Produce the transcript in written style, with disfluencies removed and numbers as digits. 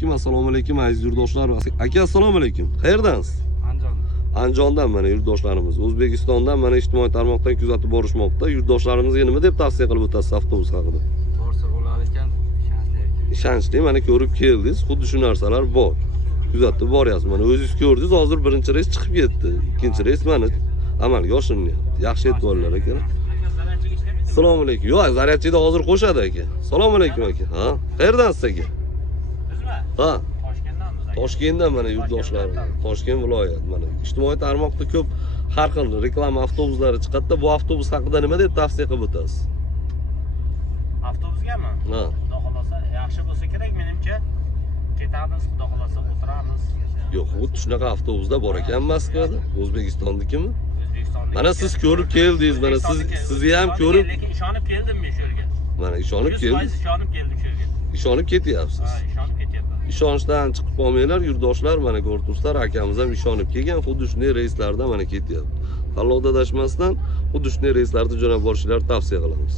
assalomu alaykum aziz yurtdoshlar. Aka, assalomu alaykum. Qayerdansiz? Andijondan mana yurtdoshlarimiz. O'zbekistondan mana ijtimoiy tarmoqdan kuzatib borishmoqda. Yurtdoshlarimizga nima deb tavsiya qilib o'tasiz avtobus haqida? Borsa bo'lar ekan, Ishonchli, mana ko'rib keldingiz, xuddi shu narsalar bor. Kuzatib boryapsiz. Mana o'zingiz ko'rdingiz, hozir birinchi reys chiqib ketdi. Ikkinchi reys mana amalga oshiryapti. Yaxshi e'tiborlar aka. Assalomu alaykum. Yo'q, zaryadchida hozir qo'shadi aka. Assalomu alaykum aka. Ha, qayerdansiz aka? Ha, Toshkentdan mana yurtdoshlarim. Toshkent viloyat mana. Ijtimoiy tarmoqda ko'p har xil reklama avtobuslari chiqadi. Bu avtobus haqida nima deb tavsiya qilib o'tasiz? Avtobusgami? Ha. Xudo xolosa yaxshi bo'lsa kerak menimcha. Ketamiz, xudo xolosa o'tiramiz. Yo'q, xuddi shunaqa avtobusda bor ekan Moskvada, O'zbekistonnikimi? O'zbekistonda. Mana siz ko'rib keldingiz, mana sizni ham ko'rib, lekin ishonib keldim men shu yerga. mana ishonib 100% keldingiz, ishonib keldim shu yerga. ishonib ketyapsiz. Ha, ishonib ketyapman. Ishonchdan chiqib qolmanglar yurtdoshlar, mana ko'rib turibsizlar, akamiz ham ishonib kelgan, xuddi shunday reyslarda mana ketyapti. Tanlovda adashmasdan xuddi shunday reyslarda jo'nab borishlarini tavsiya qilamiz.